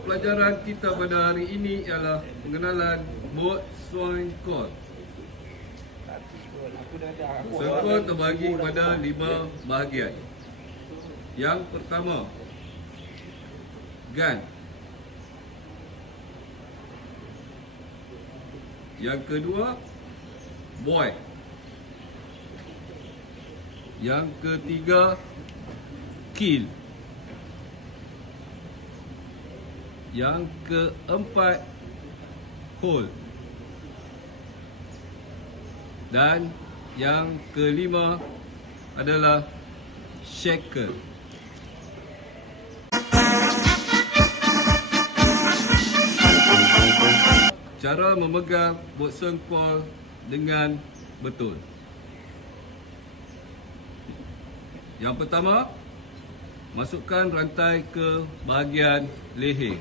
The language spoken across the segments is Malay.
Tajuk pelajaran kita pada hari ini ialah pengenalan boat swing call. Swing call terbagi pada 5 bahagian. Yang pertama, gun. Yang kedua, buoy. Yang ketiga, keel. Yang keempat, hull. Dan yang kelima adalah shackle. Cara memegang boat swing call dengan betul. Yang pertama, masukkan rantai ke bahagian leher.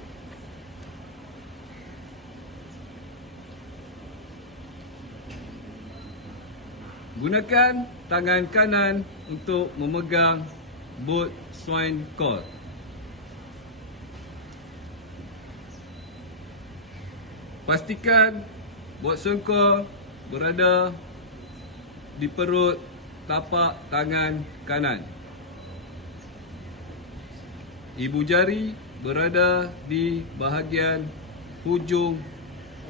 Gunakan tangan kanan untuk memegang boat swing call. Pastikan boat swing call berada di perut tapak tangan kanan. Ibu jari berada di bahagian hujung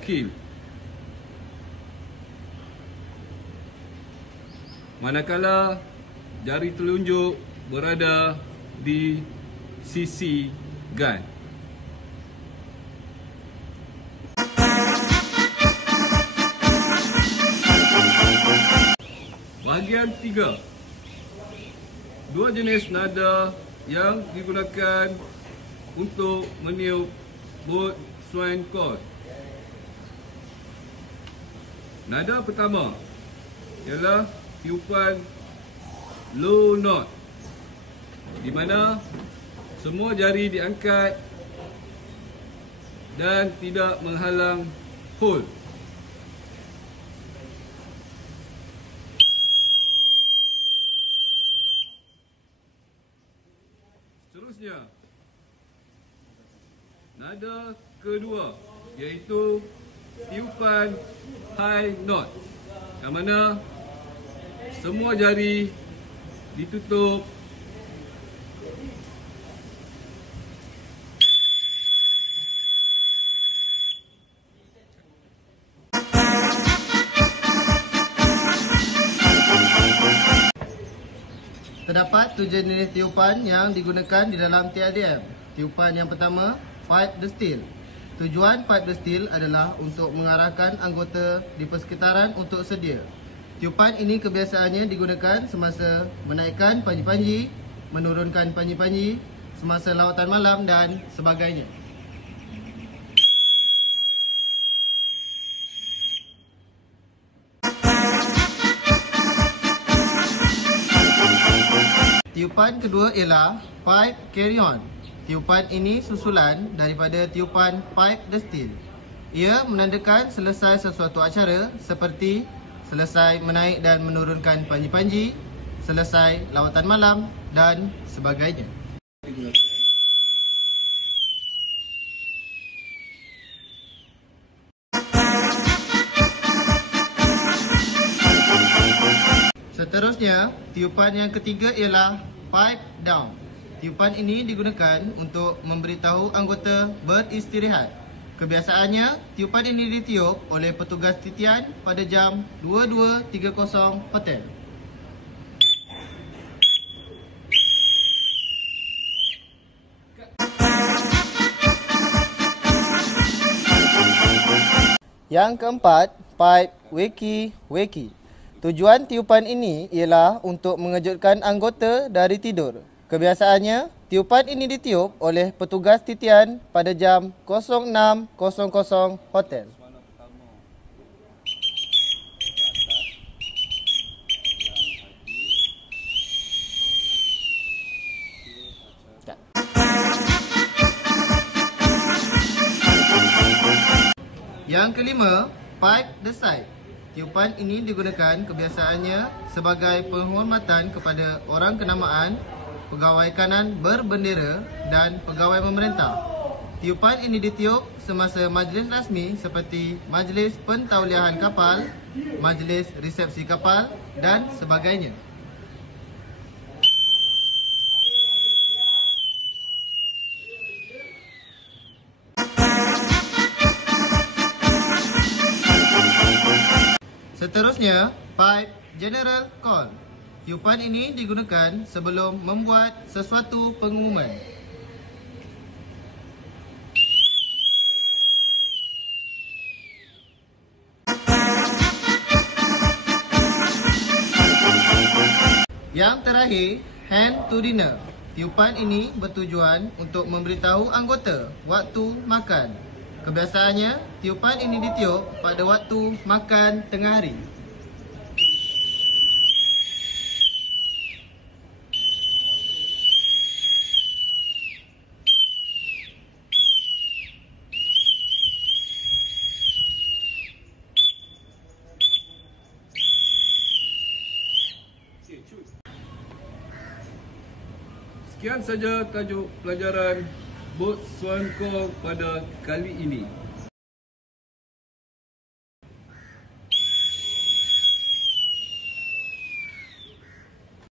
keel. Manakala jari telunjuk berada di sisi gun. Bahagian 3. Dua jenis nada yang digunakan untuk meniup boat swing call. Nada pertama ialah tiupan low note, di mana semua jari diangkat dan tidak menghalang hull. Seterusnya, nada kedua iaitu tiupan high note, yang mana semua jari ditutup Terdapat 7 jenis tiupan yang digunakan di dalam TRDM. Tiupan yang pertama, pipe the steel. Tujuan pipe the steel adalah untuk mengarahkan anggota di persekitaran untuk sedia. Tiupan ini kebiasaannya digunakan semasa menaikkan panji-panji, menurunkan panji-panji, semasa lawatan malam dan sebagainya. Tiupan kedua ialah pipe carry on. Tiupan ini susulan daripada tiupan pipe the steel. Ia menandakan selesai sesuatu acara seperti selesai menaik dan menurunkan panji-panji, selesai lawatan malam dan sebagainya. Seterusnya, tiupan yang ketiga ialah pipe down. Tiupan ini digunakan untuk memberitahu anggota beristirahat. Kebiasaannya, tiupan ini ditiup oleh petugas titian pada jam 22.30 petang. Yang keempat, pipe wakey-wakey. Tujuan tiupan ini ialah untuk mengejutkan anggota dari tidur. Kebiasaannya, tiupan ini ditiup oleh petugas titian pada jam 06.00 hotel. Yang kelima, pipe the side. Tiupan ini digunakan kebiasaannya sebagai penghormatan kepada orang kenamaan, pegawai kanan berbendera dan pegawai pemerintah. Tiupan ini ditiup semasa majlis rasmi seperti majlis pentauliahan kapal, majlis resepsi kapal dan sebagainya. Seterusnya, pipe general call. Tiupan ini digunakan sebelum membuat sesuatu pengumuman. Yang terakhir, hand to dinner. Tiupan ini bertujuan untuk memberitahu anggota waktu makan. Kebiasaannya, tiupan ini ditiup pada waktu makan tengah hari. Sekian saja tajuk pelajaran Boat Swan Call pada kali ini.